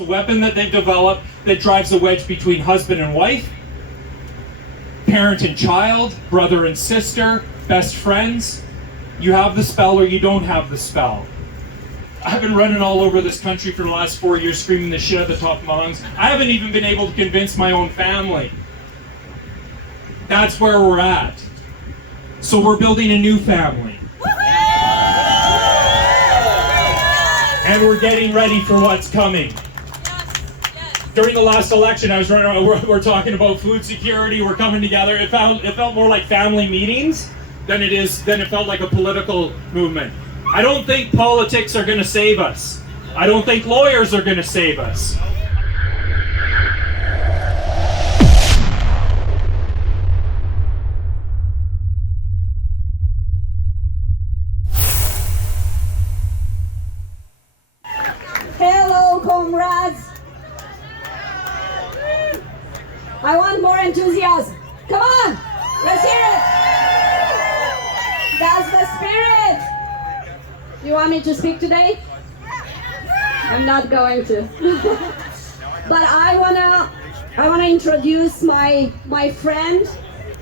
a weapon that they've developed that drives a wedge between husband and wife, parent and child, brother and sister, best friends. You have the spell or you don't have the spell. I've been running all over this country for the last 4 years screaming the shit at the top of my lungs. I haven't even been able to convince my own family. That's where we're at. So we're building a new family. And we're getting ready for what's coming. During the last election, I was running around, we're talking about food security, we're coming together. It felt more like family meetings than it felt like a political movement. I don't think politics are going to save us. I don't think lawyers are going to save us. Hello, comrades. I want more enthusiasm. Come on, let's hear it. That's the spirit. You want me to speak today? I'm not going to. But I wanna introduce my friend,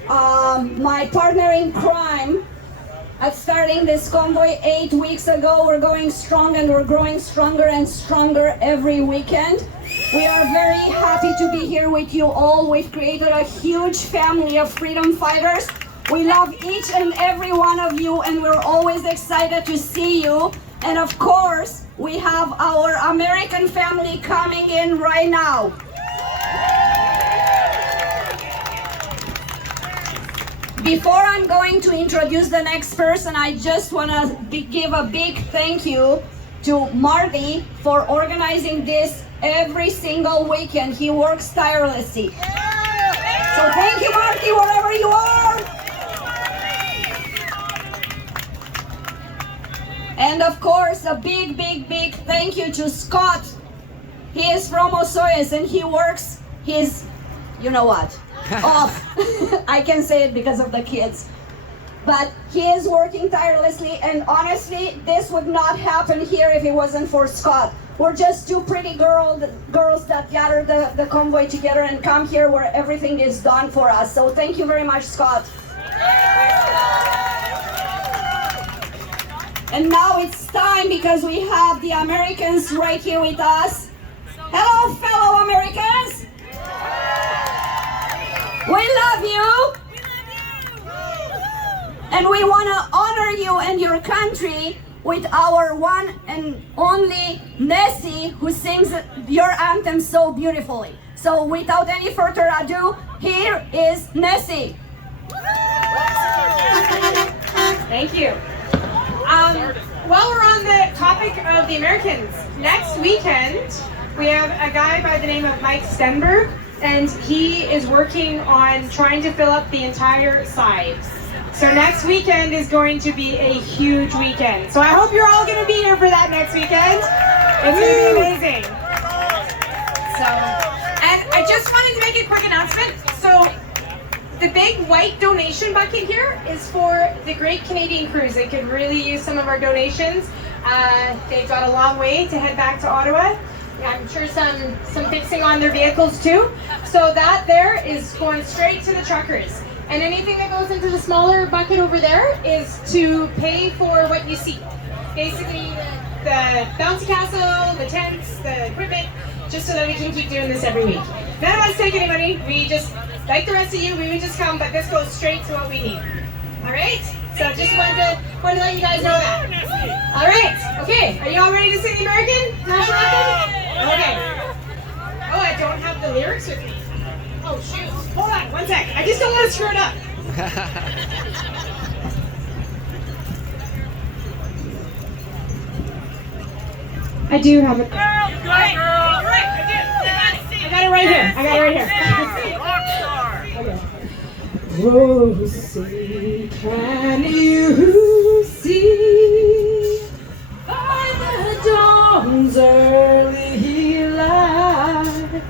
my partner in crime. At starting this convoy 8 weeks ago, we're going strong and we're growing stronger and stronger every weekend. We are very happy to be here with you all. We've created a huge family of freedom fighters. We love each and every one of you and we're always excited to see you. And of course, we have our American family coming in right now. Before I'm going to introduce the next person, I just want to give a big thank you to Marty for organizing this every single weekend. He works tirelessly. So thank you, Marty, wherever you are. And of course, a big thank you to Scott. He is from Osoyoos and he works his, you know what, off. I can say it because of the kids. But he is working tirelessly, and honestly, this would not happen here if it wasn't for Scott. We're just two pretty girls that gather the convoy together and come here where everything is done for us. So thank you very much, Scott. And now it's time because we have the Americans right here with us. Hello, fellow Americans. We love you. And we want to honor you and your country with our one and only Nessie, who sings your anthem so beautifully. So without any further ado, here is Nessie. Thank you. While we're on the topic of the Americans, next weekend we have a guy by the name of Mike Stenberg, and he is working on trying to fill up the entire side. So next weekend is going to be a huge weekend. So I hope you're all going to be here for that next weekend. It's going to be amazing. And I just wanted to make a quick announcement. So the big white donation bucket here is for the Great Canadian Cruise. They could really use some of our donations. They've got a long way to head back to Ottawa. I'm sure some fixing on their vehicles too. So that there is going straight to the truckers. And anything that goes into the smaller bucket over there is to pay for what you see. Basically the bouncy castle, the tents, the equipment, just so that we can keep doing this every week. None of us take any money. We just, like the rest of you, we would just come, but this goes straight to what we need. All right? So just wanted to let you guys know that. All right. Okay. Are you all ready to sing the American national anthem? Okay. Oh, I don't have the lyrics with me. Oh, shoot. Hold on. 1 sec. I just don't want to screw it up. I do have it. Girl, right. Girl. Right. I got it right here. Okay. Oh, say, can you see by the dawn's early light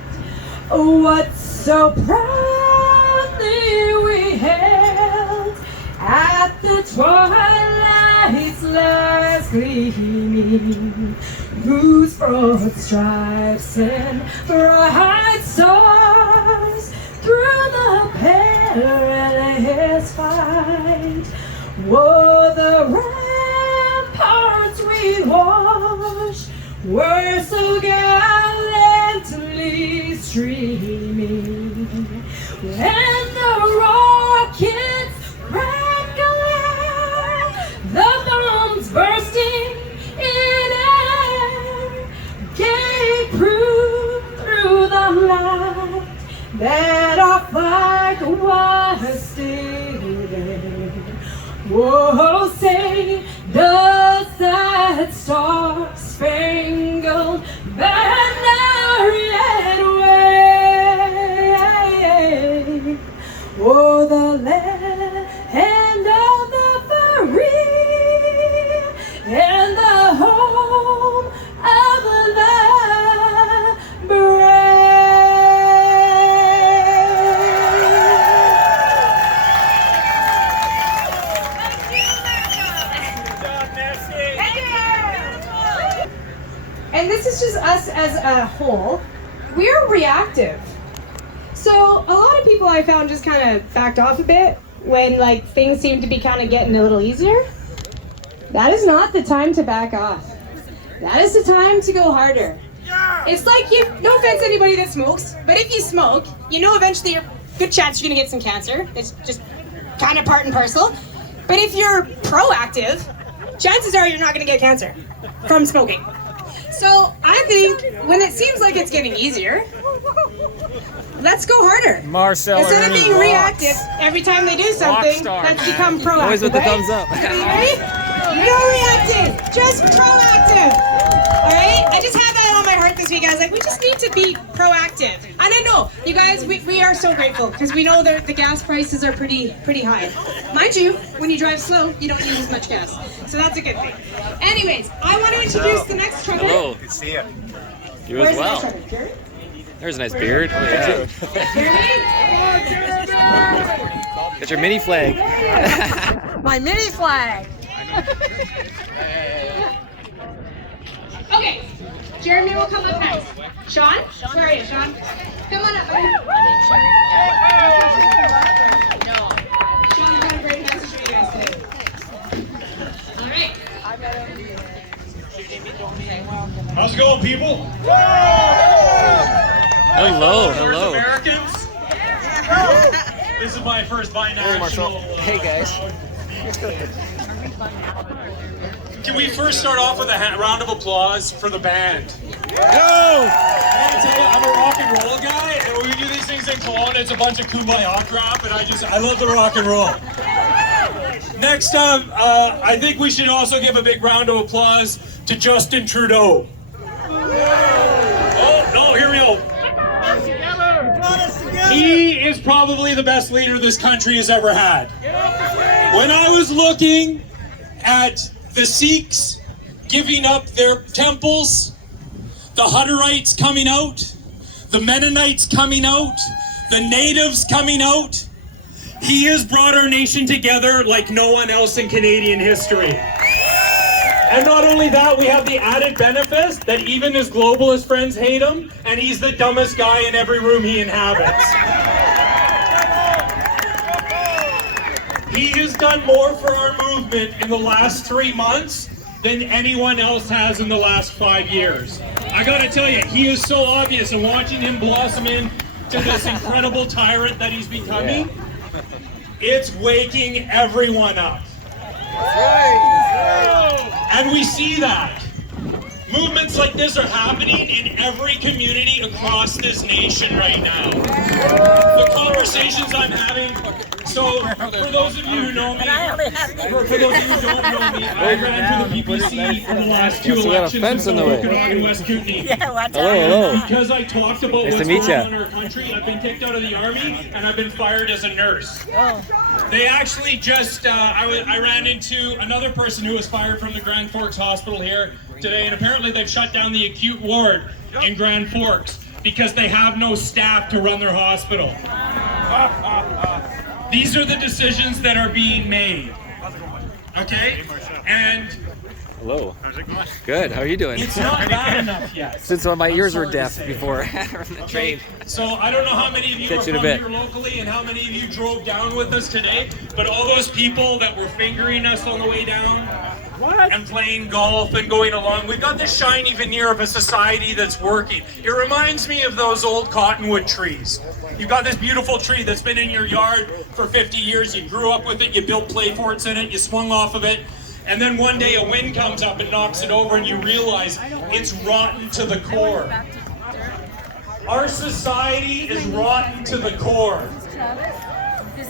what so proudly we held at the twilight's last gleaming, whose broad stripes and bright stars through the perilous fight. Whoa, the ramparts we watched were so gallantly streaming, and the rockets crackling, the bombs bursting in air, gave proof through the night that our flag was still there. Whoa, say, does that star-spangled banner yet wave? Oh, the land of the free and the home of the brave. And this is just us as a whole. We're reactive. So a lot of people I found just kind of backed off a bit when like things seem to be kind of getting a little easier. That is not the time to back off. That is the time to go harder. It's like, no offense to anybody that smokes, but if you smoke, you know eventually you're good chance you're gonna get some cancer. It's just kind of part and parcel. But if you're proactive, chances are you're not gonna get cancer from smoking. So I think when it seems like it's getting easier, let's go harder. Marcel Instead of Irnie being rocks. reactive every time they do something, Rockstar, let's man. become proactive. Always with the right? thumbs up. Right? No reactive, just proactive. All right? I just had that on my heart this week. I was like, we just need to be proactive. And I know, you guys, we are so grateful because we know that the gas prices are pretty high. Mind you, when you drive slow, you don't use as much gas. So that's a good thing. Anyways, I want to introduce the next trucker. Hello. Good to see you. You Where's as the next well. trucker? Jerry? There's a nice beard. Oh, yeah. Jeremy? Got your mini flag. My mini flag. Okay, Jeremy will come up next. Sean? Where are you, Sean? Come on up. Sean's got a great message for you guys today. All right. How's it going, people? Hello, First hello. Americans. This is my first binational. Hey, guys. Can we first start off with a round of applause for the band? Go! I gotta tell you, I'm a rock and roll guy, and when we do these things in Kelowna, it's a bunch of kumbaya crap, and I love the rock and roll. Next up, I think we should also give a big round of applause to Justin Trudeau. Oh, no, here we go. He is probably the best leader this country has ever had. When I was looking at the Sikhs giving up their temples, the Hutterites coming out, the Mennonites coming out, the natives coming out, he has brought our nation together like no one else in Canadian history. And not only that, we have the added benefit that even his globalist friends hate him, and he's the dumbest guy in every room he inhabits. He has done more for our movement in the last 3 months than anyone else has in the last 5 years. I gotta tell you, he is so obvious, and watching him blossom into this incredible tyrant that he's becoming, it's waking everyone up. And we see that. Movements like this are happening in every community across this nation right now. The conversations I'm having, so for those of you who know me, for those of you who don't know me, I ran for the PPC for the last 2 So we got a elections fence in the way. in West Kootenay. Hello. Because I talked about Nice to what's meet going ya. on in our country, I've been kicked out of the army and I've been fired as a nurse. They actually just, I ran into another person who was fired from the Grand Forks Hospital here today, and apparently they've shut down the acute ward in Grand Forks because they have no staff to run their hospital. These are the decisions that are being made, okay? And Hello. How's it going? Good. How are you doing? It's not bad enough yet. Since my ears were sorry to deaf say. before from the train. So I don't know how many of you Catch are you in from a bit. here locally and how many of you drove down with us today, but all those people that were fingering us on the way down and playing golf and going along, we've got this shiny veneer of a society that's working. It reminds me of those old cottonwood trees. You've got this beautiful tree that's been in your yard for 50 years, you grew up with it, you built play forts in it, you swung off of it, and then one day a wind comes up and knocks it over and you realize it's rotten to the core. Our society is rotten to the core.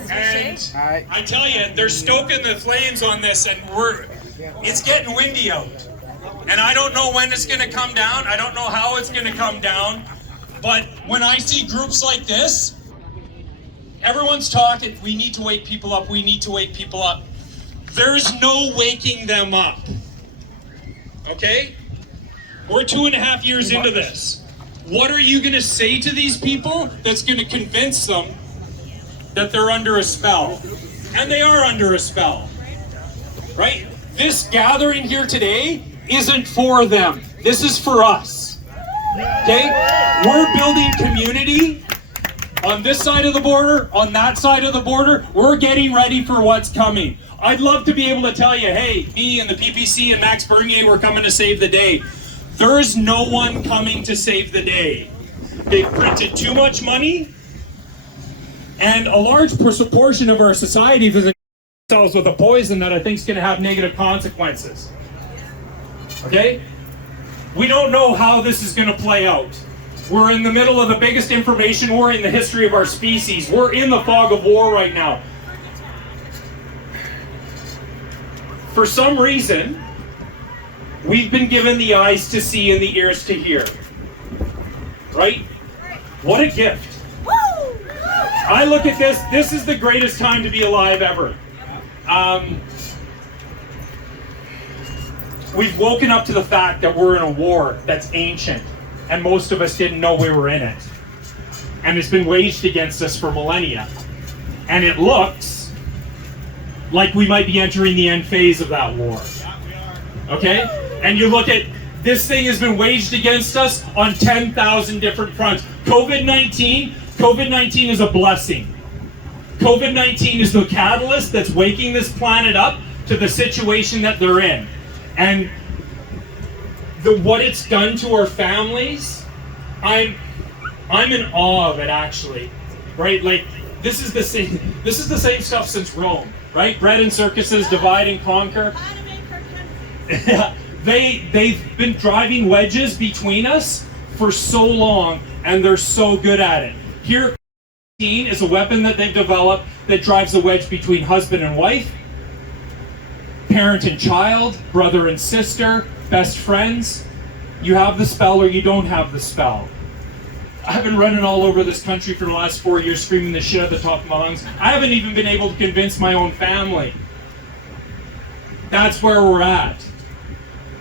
And I tell you, they're stoking the flames on this, and it's getting windy out. And I don't know when it's going to come down. I don't know how it's going to come down. But when I see groups like this, everyone's talking, we need to wake people up, we need to wake people up. There's no waking them up. Okay? We're 2.5 years into this. What are you going to say to these people that's going to convince them that they're under a spell? And they are under a spell. Right? This gathering here today isn't for them. This is for us. Okay? We're building community on this side of the border, on that side of the border. We're getting ready for what's coming. I'd love to be able to tell you, hey, me and the PPC and Max Bernier, we're coming to save the day. There's no one coming to save the day. They've printed too much money, and a large portion of our society is themselves with a poison that I think is going to have negative consequences. Okay? We don't know how this is going to play out. We're in the middle of the biggest information war in the history of our species. We're in the fog of war right now. For some reason, we've been given the eyes to see and the ears to hear. Right? What a gift. I look at this is the greatest time to be alive ever. We've woken up to the fact that we're in a war that's ancient, and most of us didn't know we were in it. And it's been waged against us for millennia. And it looks like we might be entering the end phase of that war. Okay? And you look at, this thing has been waged against us on 10,000 different fronts. COVID-19 is a blessing. COVID-19 is the catalyst that's waking this planet up to the situation that they're in. And what it's done to our families, I'm in awe of it, actually. Right? Like, this is the same stuff since Rome, right? Bread and circuses, divide and conquer. They've been driving wedges between us for so long, and they're so good at it. Here is a weapon that they've developed that drives a wedge between husband and wife, parent and child, brother and sister, best friends. You have the spell or you don't have the spell. I've been running all over this country for the last 4 years screaming the shit at the top of my lungs. I haven't even been able to convince my own family. That's where we're at.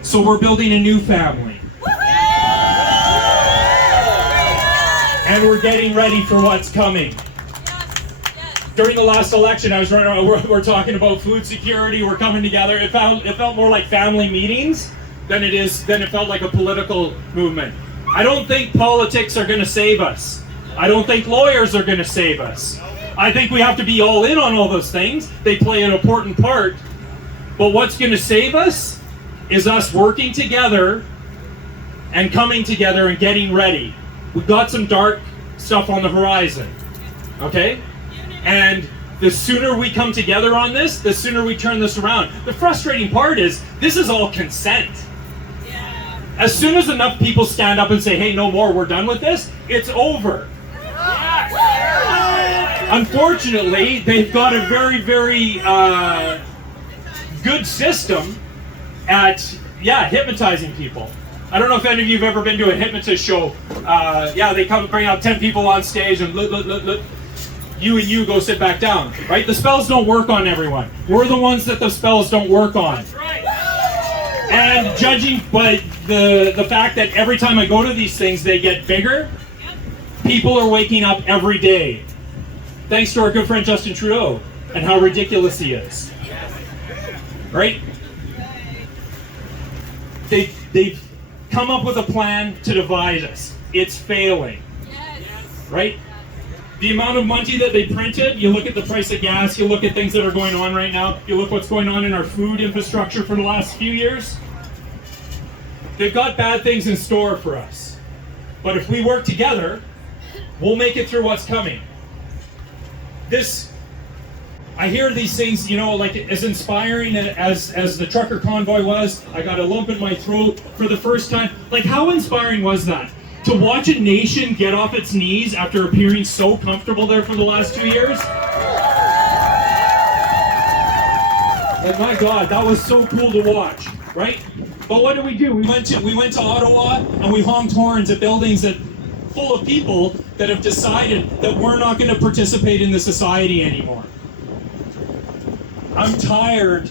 So we're building a new family. And we're getting ready for what's coming. During the last election, I was running around, we're talking about food security, we're coming together. It felt more like family meetings than it felt like a political movement. I don't think politics are going to save us. I don't think lawyers are going to save us. I think we have to be all in on all those things. They play an important part. But what's going to save us is us working together and coming together and getting ready. We've got some dark stuff on the horizon. Okay? And the sooner we come together on this, the sooner we turn this around. The frustrating part is, this is all consent. As soon as enough people stand up and say, hey, no more, we're done with this, it's over. Unfortunately, they've got a very, very good system at, hypnotizing people. I don't know if any of you have ever been to a hypnotist show. They come and bring out 10 people on stage and look. You and you go sit back down, right? The spells don't work on everyone. We're the ones that the spells don't work on. And judging by the fact that every time I go to these things, they get bigger, people are waking up every day. Thanks to our good friend Justin Trudeau and how ridiculous he is. Right? they've come up with a plan to divide us. It's failing, right? The amount of money that they printed, you look at the price of gas, you look at things that are going on right now, you look what's going on in our food infrastructure for the last few years. They've got bad things in store for us. But if we work together, we'll make it through what's coming. I hear these things, you know, like as inspiring as the trucker convoy was. I got a lump in my throat for the first time. Like, how inspiring was that? To watch a nation get off its knees after appearing so comfortable there for the last 2 years? Like, my God, that was so cool to watch, right? But what did we do? We went to Ottawa and we honked horns at buildings full of people that have decided that we're not going to participate in the society anymore. I'm tired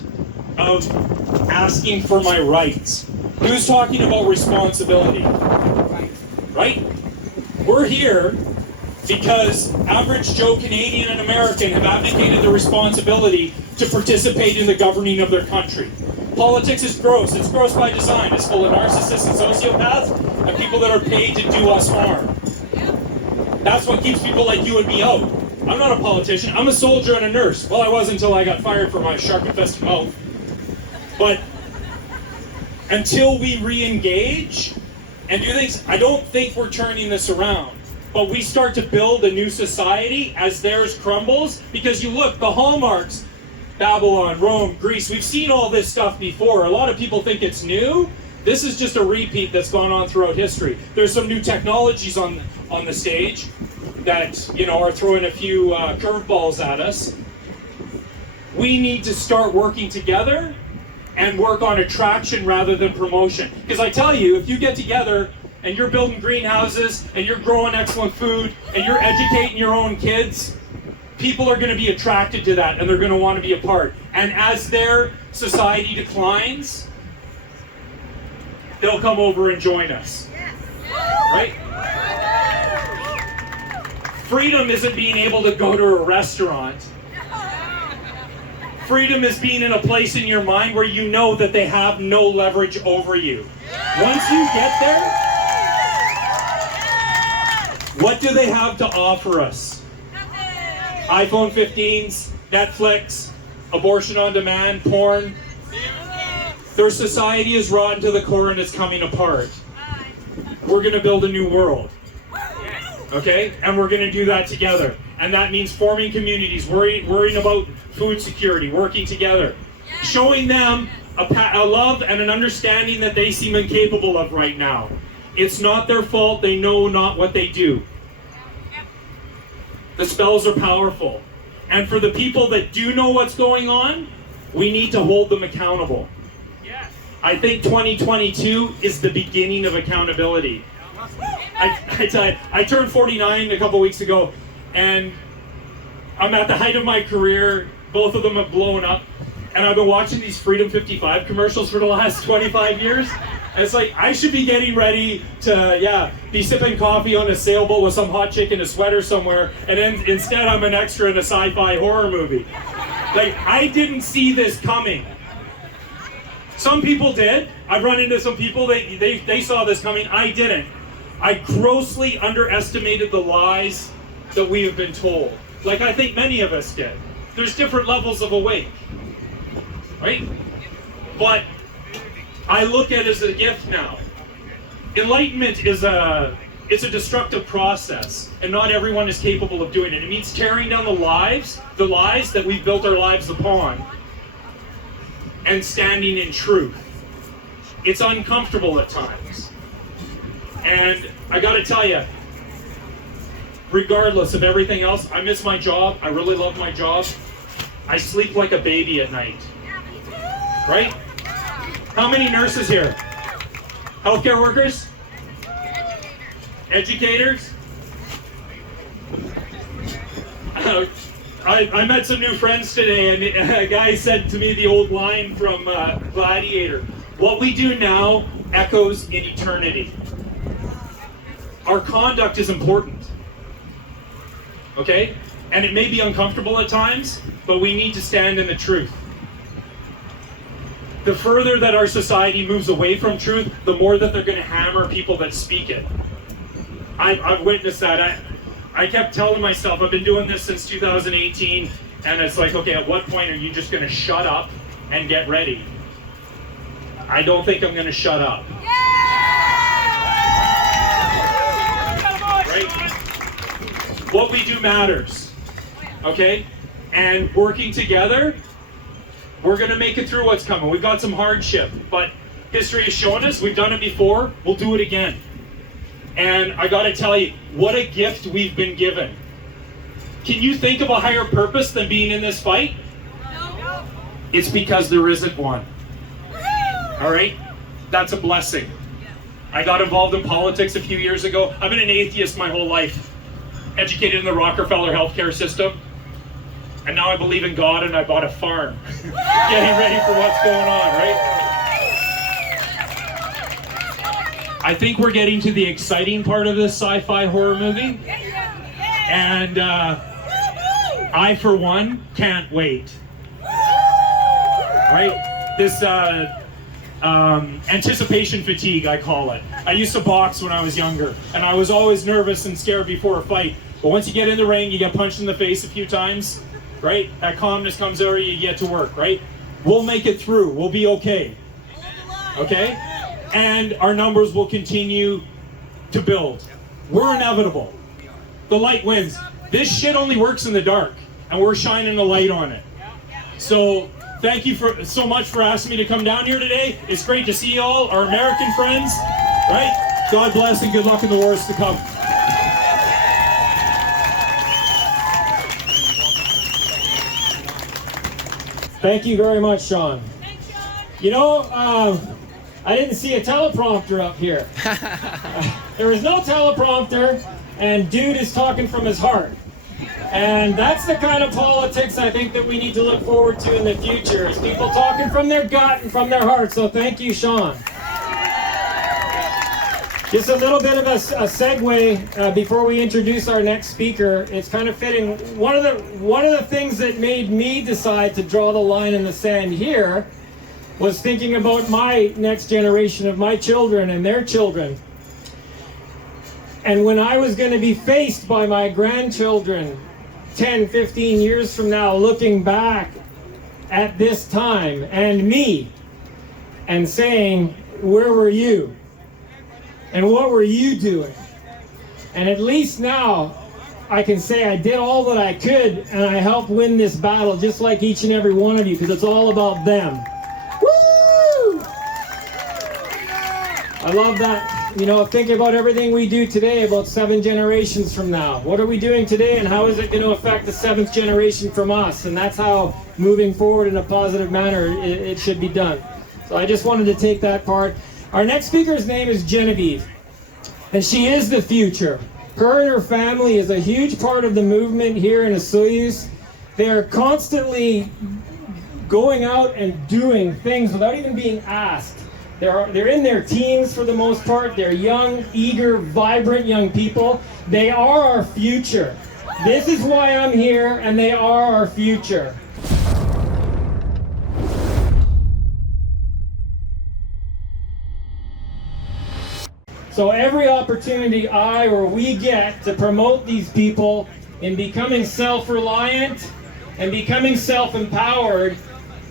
of asking for my rights. Who's talking about responsibility? Right? We're here because average Joe Canadian and American have abdicated the responsibility to participate in the governing of their country. Politics is gross. It's gross by design. It's full of narcissists and sociopaths and people that are paid to do us harm. That's what keeps people like you and me out. I'm not a politician. I'm a soldier and a nurse. Well, I was until I got fired for my shark-infested mouth. But until we re-engage and do things, I don't think we're turning this around. But we start to build a new society as theirs crumbles. Because you look, the hallmarks, Babylon, Rome, Greece, we've seen all this stuff before. A lot of people think it's new. This is just a repeat that's gone on throughout history. There's some new technologies on the stage that, you know, are throwing a few curveballs at us. We need to start working together and work on attraction rather than promotion. Because I tell you, if you get together and you're building greenhouses and you're growing excellent food and you're educating your own kids, people are going to be attracted to that and they're going to want to be a part. And as their society declines, they'll come over and join us. Right? Freedom isn't being able to go to a restaurant. Freedom is being in a place in your mind where you know that they have no leverage over you. Once you get there, what do they have to offer us? iPhone 15s, Netflix, abortion on demand, porn. Their society is rotten to the core and it's coming apart. We're going to build a new world. Okay? And we're going to do that together. And that means forming communities, worrying about food security, working together. Showing them a love and an understanding that they seem incapable of right now. It's not their fault. They know not what they do. The spells are powerful. And for the people that do know what's going on, we need to hold them accountable. I think 2022 is the beginning of accountability. I turned 49 a couple weeks ago, and I'm at the height of my career. Both of them have blown up, and I've been watching these Freedom 55 commercials for the last 25 years. And it's like, I should be getting ready to, be sipping coffee on a sailboat with some hot chick in a sweater somewhere, and then instead I'm an extra in a sci-fi horror movie. Like, I didn't see this coming. Some people did. I've run into some people, they saw this coming. I didn't. I grossly underestimated the lies that we have been told. Like I think many of us did. There's different levels of awake, right? But I look at it as a gift now. Enlightenment is it's a destructive process, and not everyone is capable of doing it. It means tearing down the lies that we've built our lives upon, and standing in truth. It's uncomfortable at times. And I gotta tell you, regardless of everything else, I miss my job. I really love my job. I sleep like a baby at night. Right? How many nurses here? Healthcare workers? Educators? I met some new friends today, and a guy said to me the old line from Gladiator, "What we do now echoes in eternity." Our conduct is important, okay? And it may be uncomfortable at times, but we need to stand in the truth. the further that our society moves away from truth, the more that they're going to hammer people that speak it. I've witnessed that. I kept telling myself, I've been doing this since 2018, and it's like, okay, at what point are you just going to shut up and get ready? I don't think I'm going to shut up. Right? What we do matters, okay? And working together, we're going to make it through what's coming. We've got some hardship, but history has shown us we've done it before, we'll do it again. And I got to tell you, what a gift we've been given. Can you think of a higher purpose than being in this fight? No. It's because there isn't one. All right? That's a blessing. I got involved in politics a few years ago. I've been an atheist my whole life. Educated in the Rockefeller healthcare system. And now I believe in God and I bought a farm. Getting ready for what's going on, right? I think we're getting to the exciting part of this sci-fi horror movie. And I, for one, can't wait. Right? This anticipation fatigue, I call it. I used to box when I was younger, and I was always nervous and scared before a fight. But once you get in the ring, you get punched in the face a few times, right? That calmness comes over, you get to work, right? We'll make it through. We'll be okay. Okay? And our numbers will continue to build. We're inevitable. The light wins. This shit only works in the dark, and we're shining a light on it. So thank you so much for asking me to come down here today. It's great to see you all, our American friends, right? God bless and good luck in the wars to come. Thank you very much, Sean. You know, I didn't see a teleprompter up here. There was no teleprompter, and dude is talking from his heart. And that's the kind of politics I think that we need to look forward to in the future, is people talking from their gut and from their heart. So thank you, Sean. Just a little bit of a segue before we introduce our next speaker. It's kind of fitting. One of the things that made me decide to draw the line in the sand here was thinking about my next generation of my children and their children. And when I was going to be faced by my grandchildren 10, 15 years from now, looking back at this time and me and saying, where were you? And what were you doing? And at least now I can say I did all that I could, and I helped win this battle just like each and every one of you, because it's all about them. Woo! I love that. You know, think about everything we do today about 7 generations from now. What are we doing today, and how is it going to affect the 7th generation from us? And that's how, moving forward in a positive manner, it should be done. So I just wanted to take that part. Our next speaker's name is Genevieve, and she is the future. Her and her family is a huge part of the movement here in Osoyoos. They are constantly going out and doing things without even being asked. They're in their teens for the most part. They're young, eager, vibrant young people. They are our future. This is why I'm here, and they are our future. So every opportunity I or we get to promote these people in becoming self-reliant and becoming self-empowered,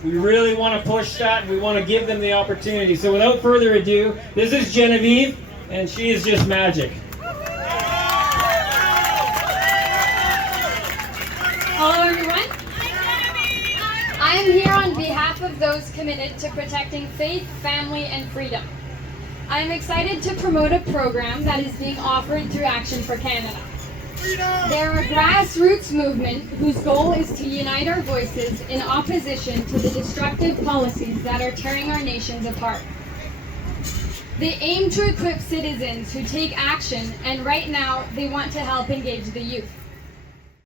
we really want to push that, and we want to give them the opportunity. So without further ado, this is Genevieve, and she is just magic. Hello everyone. I am here on behalf of those committed to protecting faith, family, and freedom. I am excited to promote a program that is being offered through Action for Canada. They're a grassroots movement whose goal is to unite our voices in opposition to the destructive policies that are tearing our nations apart. They aim to equip citizens who take action, and right now they want to help engage the youth.